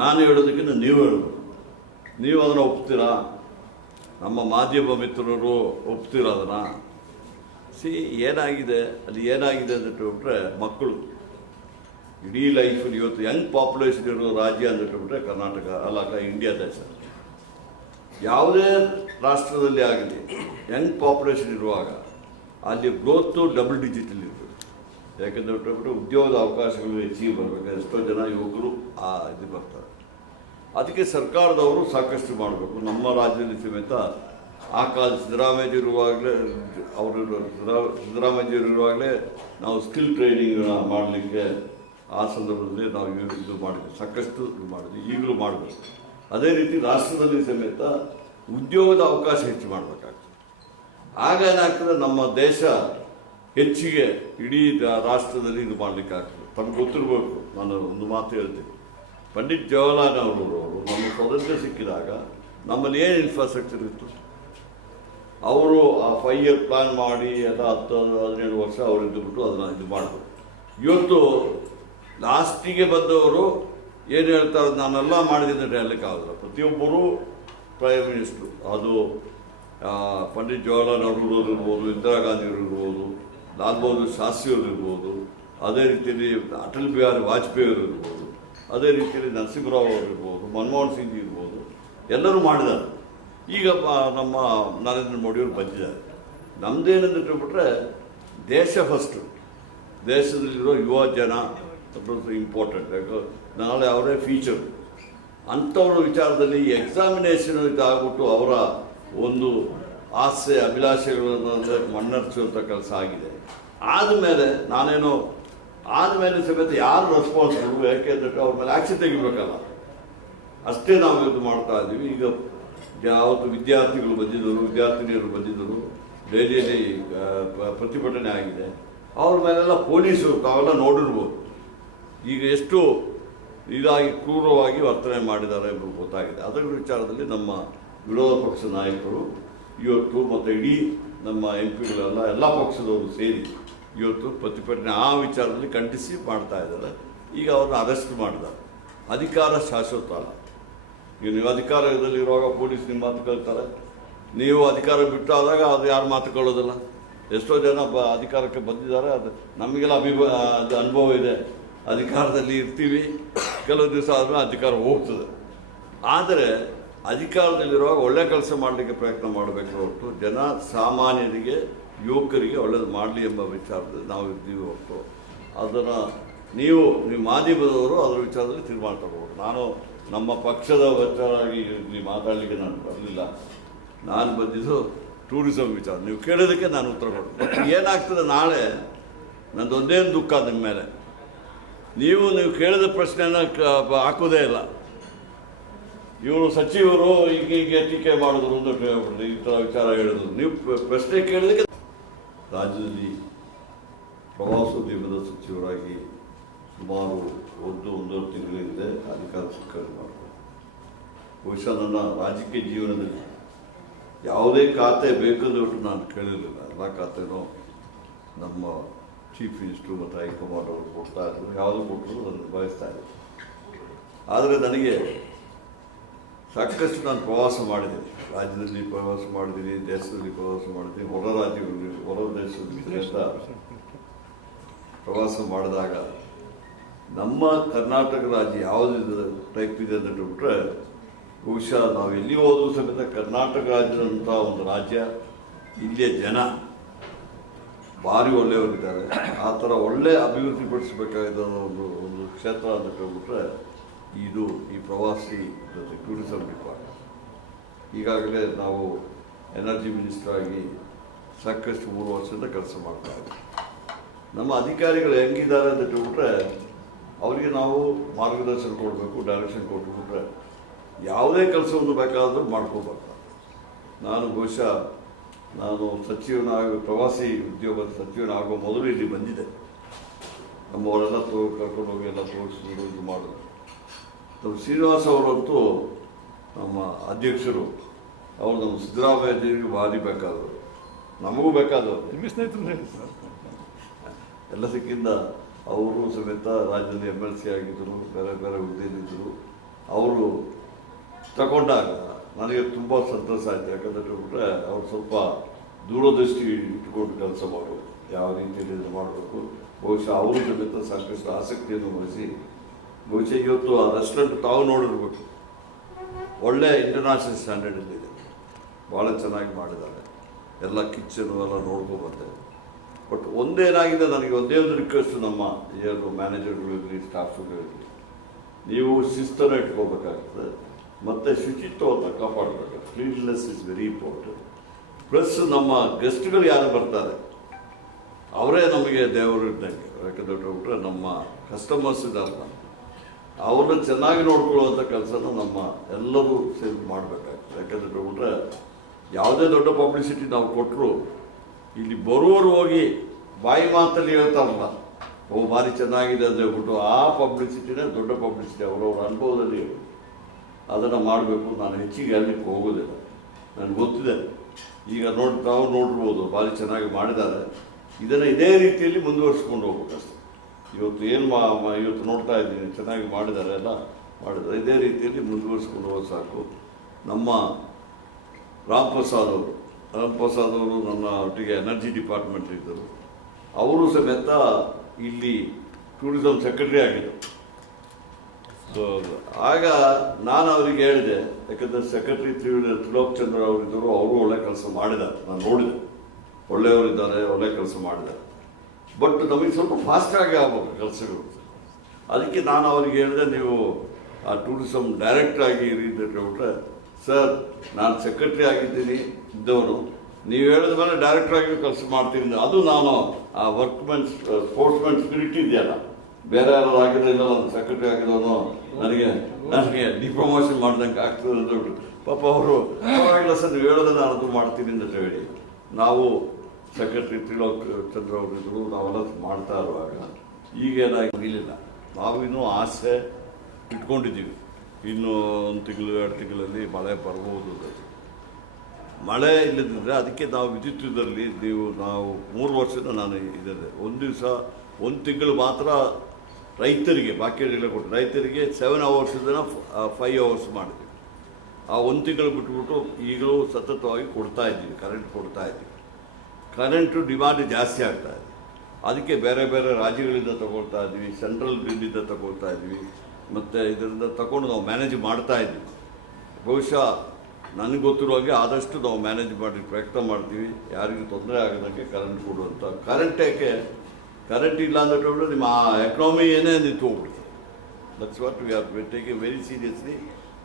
ನಾನು ಹೇಳೋದಕ್ಕಿಂತ ನೀವು ಹೇಳೋದು. ನೀವು ಅದನ್ನು ಒಪ್ತೀರಾ? ನಮ್ಮ ಮಾಧ್ಯಮ ಮಿತ್ರರು ಒಪ್ತೀರಾ ಅದನ್ನು? ಏನಾಗಿದೆ ಅಲ್ಲಿ, ಏನಾಗಿದೆ ಅಂದಿಟ್ಟುಬಿಟ್ರೆ ಮಕ್ಕಳು ಇಡೀ ಲೈಫಲ್ಲಿ ಇವತ್ತು ಯಂಗ್ ಪಾಪ್ಯುಲೇಷನ್ ಇರೋ ರಾಜ್ಯ ಅಂದಿಟ್ಟುಬಿಟ್ರೆ ಕರ್ನಾಟಕ ಅಲ್ಲ, ಇಂಡಿಯಾ ದೇಶ. ಯಾವುದೇ ರಾಷ್ಟ್ರದಲ್ಲಿ ಆಗಲಿ ಯಂಗ್ ಪಾಪ್ಯುಲೇಷನ್ ಇರುವಾಗ ಅಲ್ಲಿ ಗ್ರೋತು ಡಬಲ್ ಡಿಜಿಟಲ್ಲಿ ಇರ್ತದೆ. ಯಾಕೆಂದ್ರೆ ಉದ್ಯೋಗದ ಅವಕಾಶಗಳು ಹೆಚ್ಚಿಗೆ ಬರಬೇಕು. ಎಷ್ಟೋ ಜನ ಯುವಕರು ಇದು ಬರ್ತಾರೆ. ಅದಕ್ಕೆ ಸರ್ಕಾರದವರು ಸಾಕಷ್ಟು ಮಾಡಬೇಕು. ನಮ್ಮ ರಾಜ್ಯದಲ್ಲಿ ಸಮೇತ ಆ ಕಾಲ ಸಿದ್ದರಾಮಯ್ಯರುವಾಗಲೇ ಸಿದ್ದರಾಮಯ್ಯರುವಾಗಲೇ ನಾವು ಸ್ಕಿಲ್ ಟ್ರೈನಿಂಗ್ ಮಾಡಲಿಕ್ಕೆ ಆ ಸಂದರ್ಭದಲ್ಲಿ ನಾವು ಇದು ಮಾಡಿದ್ವಿ, ಸಾಕಷ್ಟು ಇದು ಮಾಡಿದ್ವಿ, ಈಗಲೂ ಮಾಡಬೇಕು. ಅದೇ ರೀತಿ ರಾಷ್ಟ್ರದಲ್ಲಿ ಸಮೇತ ಉದ್ಯೋಗದ ಅವಕಾಶ ಹೆಚ್ಚು ಮಾಡಬೇಕಾಗ್ತದೆ. ಆಗ ಏನಾಗ್ತದೆ, ನಮ್ಮ ದೇಶ ಹೆಚ್ಚಿಗೆ ಇಡೀ ರಾಷ್ಟ್ರದಲ್ಲಿ ಇದು ಮಾಡಲಿಕ್ಕಾಗ್ತದೆ. ತಮ್ಗೆ ಗೊತ್ತಿರಬೇಕು, ನಾನು ಒಂದು ಮಾತು ಹೇಳ್ತೀನಿ. ಪಂಡಿತ್ ಜವಾಹರ್ಲಾಲ್ ನೆಹರು ಅವರು ನಮ್ಮ ಸ್ವಾತಂತ್ರ್ಯ ಸಿಕ್ಕಿದಾಗ ನಮ್ಮಲ್ಲಿ ಏನು ಇನ್ಫ್ರಾಸ್ಟ್ರಕ್ಚರ್ ಇತ್ತು? ಅವರು ಆ 5 ಇಯರ್ ಪ್ಲಾನ್ ಮಾಡಿ ಎಲ್ಲ 10-17 ವರ್ಷ ಅವರು ಇದ್ದುಬಿಟ್ಟು ಅದನ್ನು ಇದು ಮಾಡಿದ್ರು. ಇವತ್ತು ಲಾಸ್ಟಿಗೆ ಬಂದವರು ಏನು ಹೇಳ್ತಾರೆ, ನಾನೆಲ್ಲ ಮಾಡಿದ್ದೀನಿ ಅಂತ ಹೇಳಲಿಕ್ಕಾಗಲ್ಲ. ಪ್ರತಿಯೊಬ್ಬರು ಪ್ರೈಮ್ ಮಿನಿಸ್ಟ್ರು, ಅದು ಪಂಡಿತ್ ಜವಾಹರ್ಲಾಲ್ ನೆಹರು ಇರ್ಬೋದು, ಇಂದಿರಾ ಗಾಂಧಿಯವರು ಇರ್ಬೋದು, ಲಾಲ್ ಬಹದ್ದೂರ್ ಶಾಸ್ತ್ರಿಯವರು ಇರ್ಬೋದು, ಅದೇ ರೀತಿಯಲ್ಲಿ ಅಟಲ್ ಬಿಹಾರಿ ವಾಜಪೇಯಿ ಅವರು ಇರ್ಬೋದು, ಅದೇ ರೀತಿಯಲ್ಲಿ ನರಸಿಂಹರಾವ್ ಅವರು ಇರ್ಬೋದು, ಮನಮೋಹನ್ ಸಿಂಗ್ ಇರ್ಬೋದು, ಎಲ್ಲರೂ ಮಾಡಿದ್ದಾರೆ. ಈಗ ನಮ್ಮ ನರೇಂದ್ರ ಮೋದಿಯವರು ಬಂದಿದ್ದಾರೆ. ನಮ್ಮದೇನಂದಿಟ್ಬಿಟ್ರೆ ದೇಶ ಫಸ್ಟು, ದೇಶದಲ್ಲಿರೋ ಯುವ ಜನ ಇಂಪಾರ್ಟೆಂಟ್. ಯಾಕೆ ನಾಳೆ ಅವರೇ ಫ್ಯೂಚರ್. ಅಂಥವ್ರ ವಿಚಾರದಲ್ಲಿ ಎಕ್ಸಾಮಿನೇಷನ್ ಇದಾಗ್ಬಿಟ್ಟು ಅವರ ಒಂದು ಆಸೆ ಅಭಿಲಾಷೆಗಳನ್ನು ಮಣ್ಣರಿಸುವಂಥ ಕೆಲಸ ಆಗಿದೆ. ಆದಮೇಲೆ ನಾನೇನೋ ಆದಮೇಲೆ ಸಮೇತ ಯಾರು ರೆಸ್ಪಾನ್ಸಿಬಲ್? ಯಾಕೆಂದರೆ ಅವ್ರ ಮೇಲೆ ಆ್ಯಕ್ಷನ್ ತೆಗಿಬೇಕಲ್ಲ, ಅಷ್ಟೇ ನಾವು ಇದು ಮಾಡ್ತಾ ಇದ್ದೀವಿ. ಈಗ ಯಾವತ್ತು ವಿದ್ಯಾರ್ಥಿಗಳು ಬಂದಿದ್ದರು, ವಿದ್ಯಾರ್ಥಿನಿಯರು ಬಂದಿದ್ದರು, ದೆಹಲಿಯಲ್ಲಿ ಪ್ರತಿಭಟನೆ ಆಗಿದೆ. ಅವ್ರ ಮೇಲೆಲ್ಲ ಪೊಲೀಸರು ತಾವೆಲ್ಲ ನೋಡಿರ್ಬೋದು ಈಗ ಎಷ್ಟು ಇದಾಗಿ ಕ್ರೂರವಾಗಿ ವರ್ತನೆ ಮಾಡಿದ್ದಾರೆ ಎಂಬುದು ಗೊತ್ತಾಗಿದೆ. ಅದರ ವಿಚಾರದಲ್ಲಿ ನಮ್ಮ ವಿರೋಧ ಪಕ್ಷದ ನಾಯಕರು ಇವತ್ತು ಮತ್ತು ಇಡೀ ನಮ್ಮ MP ಎಲ್ಲ ಪಕ್ಷದವರು ಸೇರಿ ಇವತ್ತು ಪ್ರತಿಭಟನೆ ಆ ವಿಚಾರದಲ್ಲಿ ಖಂಡಿಸಿ ಮಾಡ್ತಾ ಇದ್ದಾರೆ. ಈಗ ಅವ್ರನ್ನ ಅರೆಸ್ಟ್ ಮಾಡಿದ್ದಾರೆ. ಅಧಿಕಾರ ಶಾಶ್ವತ ಅಲ್ಲ. ಈಗ ನೀವು ಅಧಿಕಾರದಲ್ಲಿರುವಾಗ ಪೊಲೀಸ್ ನಿಮ್ಮ ಮಾತು ಕೇಳ್ತಾರೆ, ನೀವು ಅಧಿಕಾರ ಬಿಟ್ಟಾದಾಗ ಅದು ಯಾರು ಮಾತುಕೊಳ್ಳೋದಿಲ್ಲ. ಎಷ್ಟೋ ಜನ ಅಧಿಕಾರಕ್ಕೆ ಬಂದಿದ್ದಾರೆ, ಅದು ನಮಗೆಲ್ಲ ಅದು ಅನುಭವ ಇದೆ. ಅಧಿಕಾರದಲ್ಲಿ ಇರ್ತೀವಿ, ಕೆಲವು ದಿವಸ ಆದಮೇಲೆ ಅಧಿಕಾರ ಹೋಗ್ತದೆ. ಆದರೆ ಅಧಿಕಾರದಲ್ಲಿರುವಾಗ ಒಳ್ಳೆ ಕೆಲಸ ಮಾಡಲಿಕ್ಕೆ ಪ್ರಯತ್ನ ಮಾಡಬೇಕು ಹೊರತು ಜನ ಸಾಮಾನ್ಯರಿಗೆ ಯುವಕರಿಗೆ ಒಳ್ಳೇದು ಮಾಡಲಿ ಎಂಬ ವಿಚಾರದಲ್ಲಿ ನಾವು ಇದ್ದೀವಿ ಹೊರತು ಅದನ್ನು ನೀವು ಮಾಧ್ಯಮದವರು ಅದರ ವಿಚಾರದಲ್ಲಿ ತೀರ್ಮಾನ ತಗೋಬೋದು. ನಾನು ನಮ್ಮ ಪಕ್ಷದ ವಿಚಾರವಾಗಿ ಇಲ್ಲಿ ಮಾತಾಡಲಿಕ್ಕೆ ನಾನು ಬರಲಿಲ್ಲ. ನಾನು ಬಂದಿದ್ದು ಟೂರಿಸಂ ವಿಚಾರ. ನೀವು ಕೇಳೋದಕ್ಕೆ ನಾನು ಉತ್ತರ ಕೊಡ್ತೀನಿ. ಏನಾಗ್ತದೆ ನಾಳೆ ನಂದೊಂದೇ ದುಃಖ ನಿಮ್ಮ ಮೇಲೆ, ನೀವು ಕೇಳಿದ ಪ್ರಶ್ನೆಯನ್ನು ಹಾಕೋದೇ ಇಲ್ಲ. ಇವರು ಸಚಿವರು ಈಗ ಟೀಕೆ ಮಾಡಿದ್ರು ಅಂತ ಹೇಳ್ಬಿಟ್ರೆ ಈ ಥರ ವಿಚಾರ ಹೇಳಿದ್ರು. ನೀವು ಪ್ರಶ್ನೆ ಕೇಳಿದಕ್ಕೆ ರಾಜ್ಯದಲ್ಲಿ ಪ್ರವಾಸೋದ್ಯಮದ ಸಚಿವರಾಗಿ ಸುಮಾರು 1-1.5 ತಿಂಗಳಿಂದ ಅಧಿಕಾರ ಸ್ವೀಕಾರ ಮಾಡಿದೆ. ಬಹುಶಃ ನನ್ನ ರಾಜಕೀಯ ಜೀವನದಲ್ಲಿ ಯಾವುದೇ ಖಾತೆ ಬೇಕಂದ್ಬಿಟ್ಟು ನಾನು ಕೇಳಿರಲಿಲ್ಲ. ಎಲ್ಲ ಖಾತೆನೂ ನಮ್ಮ ಚೀಫ್ ಮಿನಿಸ್ಟ್ರು ಮತ್ತು ಹೈಕಮಾಂಡ್ ಅವರು ಕೊಡ್ತಾ ಇದ್ರು. ಯಾವುದು ಕೊಟ್ಟರು ಅದನ್ನು ಬಯಸ್ತಾ ಇದ್ರು. ಆದರೆ ನನಗೆ ಸಾಕಷ್ಟು ನಾನು ಪ್ರವಾಸ ಮಾಡಿದ್ದೀನಿ. ರಾಜ್ಯದಲ್ಲಿ ಪ್ರವಾಸ ಮಾಡಿದ್ದೀನಿ, ದೇಶದಲ್ಲಿ ಪ್ರವಾಸ ಮಾಡಿದ್ದೀನಿ, ಹೊರ ರಾಜ್ಯಗಳಲ್ಲಿ ಹೊರ ದೇಶದಲ್ಲಿ ಪ್ರವಾಸ ಮಾಡಿದಾಗ ನಮ್ಮ ಕರ್ನಾಟಕ ರಾಜ್ಯ ಯಾವುದು ಟೈಪ್ ಇದೆ ಅಂತ ಬಿಟ್ಟರೆ ಬಹುಶಃ ನಾವು ಎಲ್ಲಿ ಹೋದ್ರೂ ಸಮೇತ ಕರ್ನಾಟಕ ರಾಜ್ಯದಂಥ ಒಂದು ರಾಜ್ಯ, ಇಲ್ಲಿಯ ಜನ ಭಾರಿ ಒಳ್ಳೆಯವರಿದ್ದಾರೆ. ಆ ಥರ ಒಳ್ಳೆ ಅಭಿವೃದ್ಧಿಪಡಿಸಬೇಕಾದ ಒಂದು ಕ್ಷೇತ್ರ ಅಂತ ಹೇಳ್ಬಿಟ್ರೆ ಈ ಪ್ರವಾಸಿ ಟೂರಿಸಂ ಡಿಪಾರ್ಟ್ಮೆಂಟ್. ಈಗಾಗಲೇ ನಾವು ಎನರ್ಜಿ ಮಿನಿಸ್ಟರ್ ಆಗಿ ಸಾಕಷ್ಟು 3 ವರ್ಷದಿಂದ ಕೆಲಸ ಮಾಡ್ತಾ ಇದ್ದೀವಿ. ನಮ್ಮ ಅಧಿಕಾರಿಗಳು ಹೆಂಗಿದ್ದಾರೆ ಅಂತ ಹೇಳ್ಬಿಟ್ರೆ ಅವರಿಗೆ ನಾವು ಮಾರ್ಗದರ್ಶನ ಕೊಡಬೇಕು, ಡೈರೆಕ್ಷನ್ ಕೊಟ್ಬಿಟ್ರೆ ಯಾವುದೇ ಕೆಲಸವನ್ನು ಬೇಕಾದರೂ ಮಾಡ್ಕೋಬೇಕು. ನಾನು ಬಹುಶಃ ಪ್ರವಾಸಿ ಉದ್ಯೋಗದ ಸಚಿವನಾಗೋ ಮೊದಲು ಇಲ್ಲಿ ಬಂದಿದ್ದೆ. ನಮ್ಮವರೆಲ್ಲ ಕರ್ಕೊಂಡು ಹೋಗಿ ಎಲ್ಲ ತೋರಿಸಿದ್ರು, ಇದು ಮಾಡಿದ್ರು. ಶ್ರೀನಿವಾಸ್ ಅವರಂತೂ ನಮ್ಮ ಅಧ್ಯಕ್ಷರು, ಅವರು ನಮ್ಮ ಸಿದ್ದರಾಮಯ್ಯರಿಗೆ ಭಾರಿ ಬೇಕಾದರು, ನಮಗೂ ಬೇಕಾದವರು, ನಿಮ್ಮ ಸ್ನೇಹಿತರು ಎಲ್ಲದಕ್ಕಿಂತ ಅವರು ಸಮೇತ ರಾಜ್ಯದಲ್ಲಿ MLC ಆಗಿದ್ದರು, ಬೇರೆ ಬೇರೆ ಹುದ್ದೆಯಲ್ಲಿದ್ದರು. ಅವರು ತಗೊಂಡಾಗ ನನಗೆ ತುಂಬ ಸಂತೋಷ ಆಯಿತು. ಯಾಕಂದರೆ ಬಿಟ್ಟರೆ ಅವ್ರು ಸ್ವಲ್ಪ ದೂರದೃಷ್ಟಿ ಇಟ್ಕೊಂಡು ಕೆಲಸ ಮಾಡೋರು, ಯಾವ ರೀತಿಯಲ್ಲಿ ಇದು ಮಾಡಬೇಕು. ಬಹುಶಃ ಅವರು ಸಮೇತ ಸಾಕಷ್ಟು ಆಸಕ್ತಿಯನ್ನು ವಹಿಸಿ, ಬಹುಶಃ ಇವತ್ತು ಆ ರೆಸ್ಟೋರೆಂಟ್ ತಾವು ನೋಡಿರ್ಬೇಕು, ಒಳ್ಳೆ ಇಂಟರ್ನ್ಯಾಷನಲ್ ಸ್ಟ್ಯಾಂಡರ್ಡಲ್ಲಿದೆ, ಭಾಳ ಚೆನ್ನಾಗಿ ಮಾಡಿದ್ದಾರೆ. ಎಲ್ಲ ಕಿಚನು ಎಲ್ಲ ನೋಡ್ಕೊಬಂದೆ. ಬಟ್ ಒಂದೇನಾಗಿದೆ, ನನಗೆ ಒಂದೇ ಒಂದು ರಿಕ್ವೆಸ್ಟ್ ನಮ್ಮ ಏನು ಮ್ಯಾನೇಜರ್ಗಳಿರಲಿ, ಸ್ಟಾಫ್ಗಳಿರಲಿ, ನೀವು ಶಿಸ್ತನ್ನು ಇಟ್ಕೋಬೇಕಾಗ್ತದೆ ಮತ್ತು ಶುಚಿತ್ವವನ್ನು ಕಾಪಾಡಬೇಕು. Cleanness is very important. Plus ನಮ್ಮ ಗೆಸ್ಟ್ಗಳು ಯಾರು ಬರ್ತಾರೆ ಅವರೇ ನಮಗೆ ದೇವರು ಇದ್ದಂಗೆ. ಯಾಕಂದರೆ ಬಿಟ್ಟರೆ ನಮ್ಮ ಕಸ್ಟಮರ್ಸ್ ಇದ್ದಾರಲ್ಲ, ಅವ್ರನ್ನ ಚೆನ್ನಾಗಿ ನೋಡ್ಕೊಳ್ಳುವಂಥ ಕೆಲಸನ ನಮ್ಮ ಎಲ್ಲರೂ ಸೇರಿ ಮಾಡಬೇಕಾಗ್ತದೆ. ಯಾಕಂದರೆ ಬಿಟ್ಟರೆ ಯಾವುದೇ ದೊಡ್ಡ ಪಬ್ಲಿಸಿಟಿ ನಾವು ಕೊಟ್ಟರು ಇಲ್ಲಿ ಬರುವವರು ಹೋಗಿ ಬಾಯಿ ಮಾತಲ್ಲಿ ಹೇಳ್ತಾರಲ್ಲ, ಓ ಭಾರಿ ಚೆನ್ನಾಗಿದೆ ಅಂತ ಹೇಳ್ಬಿಟ್ಟು ಆ ಪಬ್ಲಿಸಿಟಿನೇ ದೊಡ್ಡ ಪಬ್ಲಿಸಿಟಿ. ಅವರವ್ರ ಅನುಭವದಲ್ಲಿ ಅದನ್ನು ಮಾಡಬೇಕು. ನಾನು ಹೆಚ್ಚಿಗೆ ಹೇಳಲಿಕ್ಕೆ ಹೋಗೋದಿಲ್ಲ, ನನಗೆ ಗೊತ್ತಿದೆ. ಈಗ ತಾವು ನೋಡಿರ್ಬೋದು, ಭಾರಿ ಚೆನ್ನಾಗಿ ಮಾಡಿದ್ದಾರೆ. ಇದನ್ನು ಇದೇ ರೀತಿಯಲ್ಲಿ ಮುಂದುವರಿಸ್ಕೊಂಡು ಹೋಗ್ಬೇಕಷ್ಟೆ. ಇವತ್ತು ಏನು ಇವತ್ತು ನೋಡ್ತಾ ಇದ್ದೀನಿ, ಚೆನ್ನಾಗಿ ಮಾಡಿದ್ದಾರೆ, ಎಲ್ಲ ಮಾಡಿದ್ದಾರೆ. ಇದೇ ರೀತಿಯಲ್ಲಿ ಮುಂದುವರಿಸ್ಕೊಂಡು ಹೋಗೋದು ಸಾಕು. ನಮ್ಮ ರಾಮ್ ಪ್ರಸಾದ್ ಅವರು ನನ್ನ ಒಟ್ಟಿಗೆ ಎನರ್ಜಿ ಡಿಪಾರ್ಟ್ಮೆಂಟ್ ಇದ್ದರು. ಅವರು ಸಮೇತ ಇಲ್ಲಿ ಟೂರಿಸಂ ಸೆಕ್ರೆಟರಿ ಆಗಿದ್ದರು. ಸೊ ಆಗ ನಾನು ಅವರಿಗೆ ಹೇಳಿದೆ, ಯಾಕಂದರೆ ಸೆಕ್ರೆಟರಿ ತ್ರಿಲೋಕ್ ಚಂದ್ರ ಅವರಿದ್ದರು, ಅವರು ಒಳ್ಳೆ ಕೆಲಸ ಮಾಡಿದ್ದಾರೆ, ನಾನು ನೋಡಿದೆ, ಒಳ್ಳೆಯವರಿದ್ದಾರೆ, ಒಳ್ಳೆ ಕೆಲಸ ಮಾಡಿದ್ದಾರೆ. ಬಟ್ ನಮಗೆ ಸ್ವಲ್ಪ ಫಾಸ್ಟಾಗಿ ಆಗಬೇಕು ಕೆಲಸಗಳು. ಅದಕ್ಕೆ ನಾನು ಅವರಿಗೆ ಹೇಳಿದೆ, ನೀವು ಆ ಟೂರಿಸಂ ಡೈರೆಕ್ಟ್ರಾಗಿ ಇರಿ ಅಂತ ಹೇಳ್ಬಿಟ್ರೆ, ಸರ್ ನಾನು ಸೆಕ್ರೆಟರಿ ಆಗಿದ್ದೀನಿ ಇದ್ದವನು, ನೀವು ಹೇಳಿದ ಮೇಲೆ ಡೈರೆಕ್ಟ್ರಾಗಿ ಕೆಲಸ ಮಾಡ್ತೀನಿ. ಅದು ನಾನು ಆ ಸ್ಪೋರ್ಟ್ಸ್ಮನ್ ಸ್ಪಿರಿಟ್ ಇದೆಯಲ್ಲ, ಬೇರೆ ಯಾರು ಆಗಿದ್ರಿಲ್ಲ, ನಾನು ಸೆಕ್ರೆಟರಿ ಆಗಿದ್ದವನು, ನನಗೆ ಡಿಪ್ರಮೋಷನ್ ಮಾಡ್ದಂಗೆ ಆಗ್ತದೆ ಅಂತ ಹೇಳ್ಬಿಟ್ಟು ಪಾಪ ಅವರು ಪರವಾಗಿಲ್ಲ ಸರ್ ನೀವು ಹೇಳೋದನ್ನ ನಾನು ಅದು ಮಾಡ್ತೀನಿ ಅಂತ ಹೇಳಿ, ನಾವು ಸೆಕ್ರೆಟರಿ ತ್ರಿಲೋಕ್ ಚಂದ್ರ ಅವರಿದ್ದರು, ನಾವೆಲ್ಲ ಮಾಡ್ತಾ ಇರುವಾಗ ಈಗೇನಾಗಿರಲಿಲ್ಲ. ನಾವಿನ್ನೂ ಆಸೆ ಇಟ್ಕೊಂಡಿದ್ದೀವಿ, ಇನ್ನು 1 ತಿಂಗಳು 2 ತಿಂಗಳಲ್ಲಿ ಮಳೆ ಬರ್ಬೋದು. ಮಳೆ ಇಲ್ಲದಿದ್ದರೆ ಅದಕ್ಕೆ ನಾವು ವಿದ್ಯುತ್ ಇದರಲ್ಲಿ ನಾವು 3 ವರ್ಷದ ನಾನು ಇದೆ, ಒಂದು ದಿವಸ 1 ತಿಂಗಳು ಮಾತ್ರ ರೈತರಿಗೆ, ಬಾಕಿಯವರಿಗೆಲ್ಲ ಕೊಟ್ಟು ರೈತರಿಗೆ 7 ಅವರ್ಸಿಂದ 5 ಅವರ್ಸ್ ಮಾಡಿದ್ವಿ. ಆ 1 ತಿಂಗಳು ಬಿಟ್ಬಿಟ್ಟು ಈಗಲೂ ಸತತವಾಗಿ ಕೊಡ್ತಾ ಇದ್ದೀವಿ, ಕರೆಂಟ್ ಕೊಡ್ತಾ ಇದ್ದೀವಿ. ಕರೆಂಟು ಡಿಮಾಂಡ್ ಜಾಸ್ತಿ ಆಗ್ತಾ ಇದೆ. ಅದಕ್ಕೆ ಬೇರೆ ಬೇರೆ ರಾಜ್ಯಗಳಿಂದ ತಗೊಳ್ತಾ ಇದ್ವಿ, ಸೆಂಟ್ರಲ್ ಗ್ರಿಡ್ಡಿಂದ ತಗೊಳ್ತಾ ಇದ್ವಿ, ಮತ್ತು ಇದರಿಂದ ತಗೊಂಡು ನಾವು ಮ್ಯಾನೇಜ್ ಮಾಡ್ತಾ ಇದ್ವಿ. ಬಹುಶಃ ನನಗೆ ಗೊತ್ತಿರೋ ಹಾಗೆ ಆದಷ್ಟು ನಾವು ಮ್ಯಾನೇಜ್ ಮಾಡಿ ಪ್ರಯತ್ನ ಮಾಡ್ತೀವಿ, ಯಾರಿಗೂ ತೊಂದರೆ ಆಗದಂಗೆ ಕರೆಂಟ್ ಕೊಡುವಂಥ. ಕರೆಂಟ್ ಇಲ್ಲ ಅಂದ್ರೆ ನಿಮ್ಮ ಎಕನಾಮಿ ಏನೇ ನಿಂತು ಹೋಗ್ಬಿಡ್ತದೆ. That's what we are taking very seriously.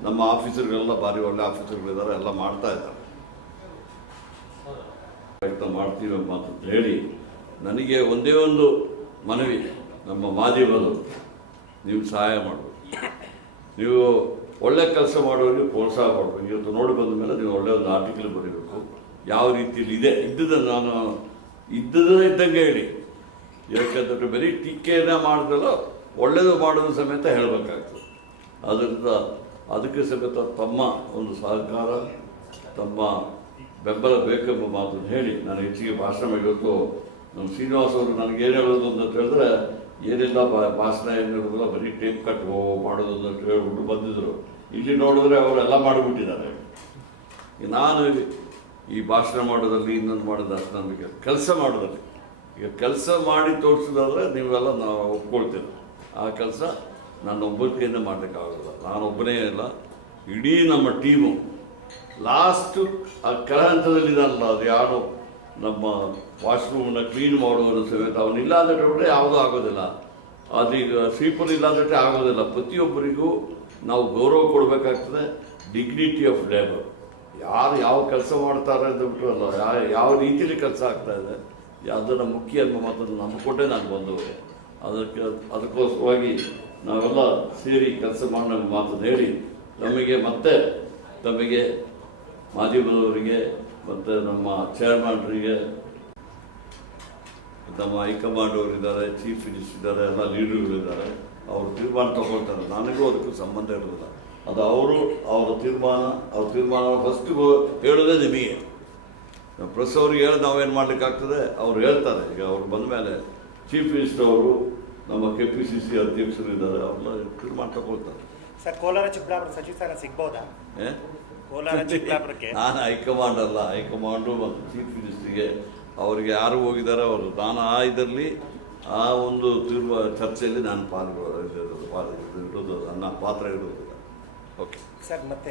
ನಮ್ಮ ಆಫೀಸರ್ಗಳೆಲ್ಲ ಭಾರಿ ಒಳ್ಳೆ ಆಫೀಸರ್ಗಳಿದ್ದಾರೆ, ಎಲ್ಲ ಮಾಡ್ತಾ ಇದ್ದಾರೆ, ಪ್ರಯತ್ನ ಮಾಡ್ತೀವಿ ಮಾತು ಹೇಳಿ. ನನಗೆ ಒಂದೇ ಒಂದು ಮನವಿ, ನಮ್ಮ ಮಾಧ್ಯಮದವರು ನೀವು ಸಹಾಯ ಮಾಡಬೇಕು. ನೀವು ಒಳ್ಳೆ ಕೆಲಸ ಮಾಡೋರಿಗೆ ಪ್ರೋತ್ಸಾಹ ಮಾಡಬೇಕು. ಇವತ್ತು ನೋಡಿ ಬಂದ ಮೇಲೆ ನೀವು ಒಳ್ಳೆಯ ಒಂದು ಆರ್ಟಿಕಲ್ ಬರೀಬೇಕು, ಯಾವ ರೀತಿಯಲ್ಲಿ ಇದೆ ಇದ್ದದನ್ನು ನಾನು ಇದ್ದಂಗೆ ಹೇಳಿ. ಯಾಕಂದರೆ ಬರೀ ಟೀಕೆಯನ್ನು ಮಾಡಿದ್ರಲ್ಲ, ಒಳ್ಳೆಯದು ಮಾಡೋದು ಸಮೇತ ಹೇಳಬೇಕಾಗ್ತದೆ. ಅದರಿಂದ ಅದಕ್ಕೆ ಸಮೇತ ತಮ್ಮ ಒಂದು ಸಹಕಾರ, ತಮ್ಮ ಬೆಂಬಲ ಬೇಕೆಂಬ ಮಾತನ್ನು ಹೇಳಿ ನಾನು ಹೆಚ್ಚಿಗೆ ಭಾಷಣ ಇವತ್ತು ನಮ್ಮ ಶ್ರೀನಿವಾಸ್ ಅವರು ನನಗೇನು ಹೇಳೋದು ಅಂತ ಹೇಳಿದ್ರೆ, ಏನೆಲ್ಲ ಭಾಷಣ ಏನಿರೋದಿಲ್ಲ, ಬರೀ ಟೇಪ್ ಕಟ್ ಮಾಡೋದು ಅಂತ ಹೇಳ್ಬಿಟ್ಟು ಬಂದಿದ್ದರು. ಇಲ್ಲಿ ನೋಡಿದ್ರೆ ಅವರೆಲ್ಲ ಮಾಡಿಬಿಟ್ಟಿದ್ದಾರೆ. ನಾನು ಈ ಭಾಷಣ ಮಾಡೋದ್ರಲ್ಲಿ ಇನ್ನೊಂದು ಮಾಡೋದು ಅಷ್ಟು ನಮಗೆ ಕೆಲಸ ಮಾಡೋದ್ರಲ್ಲಿ, ಈಗ ಕೆಲಸ ಮಾಡಿ ತೋರಿಸೋದಾದ್ರೆ ನೀವೆಲ್ಲ ನಾವು ಒಪ್ಕೊಳ್ತೇವೆ. ಆ ಕೆಲಸ ನಾನು ಒಬ್ಬರಿಗೆಯಿಂದ ಮಾಡಲಿಕ್ಕಾಗೋಲ್ಲ, ನಾನೊಬ್ಬನೇ ಇಲ್ಲ, ಇಡೀ ನಮ್ಮ ಟೀಮು. ಲಾಸ್ಟು ಆ ಕೆಳ ಹಂತದಲ್ಲಿದ್ದಾನಲ್ಲ, ಅದು ಯಾರು ನಮ್ಮ ವಾಶ್ರೂಮನ್ನು ಕ್ಲೀನ್ ಮಾಡುವವರು ಸಮೇತ ಅವನಿಲ್ಲ ಅಂದ್ರೆ ಯಾವುದೂ ಆಗೋದಿಲ್ಲ. ಅದೀಗ ಸ್ವೀಪರ್ ಇಲ್ಲ ಅಂದ್ರೆ ಆಗೋದಿಲ್ಲ. ಪ್ರತಿಯೊಬ್ಬರಿಗೂ ನಾವು ಗೌರವ ಕೊಡಬೇಕಾಗ್ತದೆ. ಡಿಗ್ನಿಟಿ ಆಫ್ ಲೇಬರ್, ಯಾರು ಯಾವ ಕೆಲಸ ಮಾಡ್ತಾರೆ ಅಂತ ಬಿಟ್ಟರಲ್ಲ, ಯಾವ ರೀತಿಯಲ್ಲಿ ಕೆಲಸ ಆಗ್ತಾಯಿದೆ ಅದನ್ನು ಮುಖ್ಯ ಎಂಬ ಮಾತನ್ನು ನಂಬಿಕೊಂಡೇ ನಾನು ಬಂದವರು. ಅದಕ್ಕೋಸ್ಕರವಾಗಿ ನಾವೆಲ್ಲ ಸೇರಿ ಕೆಲಸ ಮಾಡೋ ಮಾತನ್ನು ಹೇಳಿ ತಮಗೆ ಮಾಧ್ಯಮದವರಿಗೆ ಮತ್ತು ನಮ್ಮ ಚೇರ್ಮನ್ರಿಗೆ, ನಮ್ಮ ಹೈಕಮಾಂಡ್ ಅವರಿದ್ದಾರೆ, ಚೀಫ್ ಮಿನಿಸ್ಟರ್ ಇದ್ದಾರೆ, ಎಲ್ಲ ಲೀಡರ್ಗಳಿದ್ದಾರೆ. ಅವರು ತೀರ್ಮಾನ ತಗೊಳ್ತಾರೆ, ನನಗೂ ಅದಕ್ಕೂ ಸಂಬಂಧ ಇರೋದಿಲ್ಲ. ಅದು ಅವ್ರ ತೀರ್ಮಾನ ಫಸ್ಟ್ ಹೇಳೋದೇ ನಿಮಗೆ. ಪ್ರೆಸ್ ಅವ್ರಿಗೆ ಹೇಳಿ ನಾವೇನು ಮಾಡಲಿಕ್ಕಾಗ್ತದೆ, ಅವ್ರು ಹೇಳ್ತಾರೆ. ಈಗ ಅವ್ರು ಬಂದ ಮೇಲೆ ಚೀಫ್ ಮಿನಿಸ್ಟರ್ ಅವರು, ನಮ್ಮ KPCC ಅಧ್ಯಕ್ಷರು ಇದ್ದಾರೆ, ಅವ್ರನ್ನ ತೀರ್ಮಾನ ತಗೊಳ್ತಾರೆ. ಸರ್ ಕೋಲಾರ ಚಿಕ್ಕಬಳ್ಳಾಪುರ ಸಚಿವ ಸ್ಥಾನ ಸಿಗ್ಬೋದಾ? ಕೋಲಾರ ಚಿಕ್ಕಬಳ್ಳಾಪುರಕ್ಕೆ ನಾನು ಹೈಕಮಾಂಡ್ ಅಲ್ಲ, ಹೈಕಮಾಂಡು ಮತ್ತು ಚೀಫ್ ಮಿನಿಸ್ಟ್ರಿಗೆ ಅವರಿಗೆ ಯಾರು ಹೋಗಿದ್ದಾರೆ ಅವರು ನಾನು ಇದರಲ್ಲಿ ಆ ಒಂದು ಚರ್ಚೆಯಲ್ಲಿ ನಾನು ಇಡೋದು ನನ್ನ ಪಾತ್ರ ಇಡುವುದಿಲ್ಲ. ಓಕೆ ಸರ್ ಮತ್ತೆ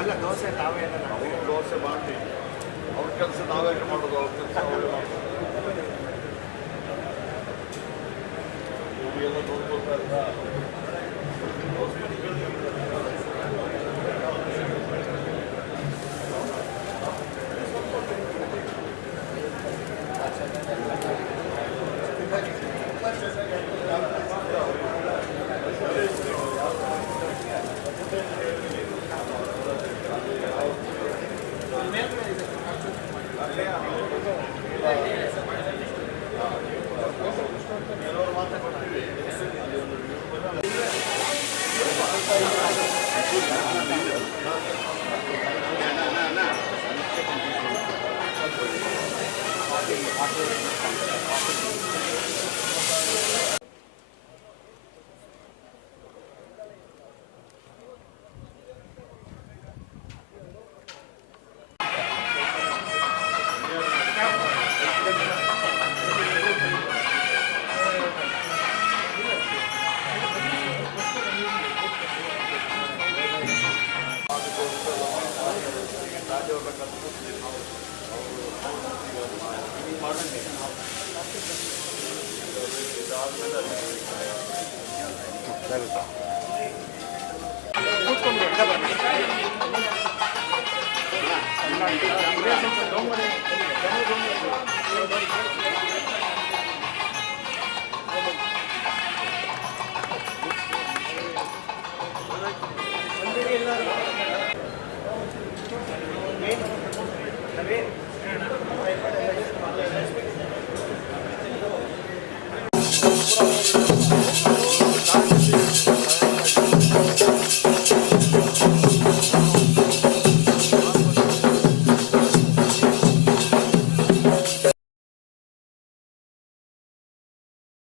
ಅಲ್ಲ ದೋಸೆ ತಾವೇ ದೋಸೆ ಮಾಡಿ ಅವ್ರ ಕೆಲಸ ನಾವೇ ಮಾಡೋದು, ಅವ್ರ ಕೆಲಸ ಅವರೇ ಮಾಡೋದು. ಎಲ್ಲ ನೋಡ್ಕೊಳ್ತಾ ಕೂತ್ಕೊಂಡು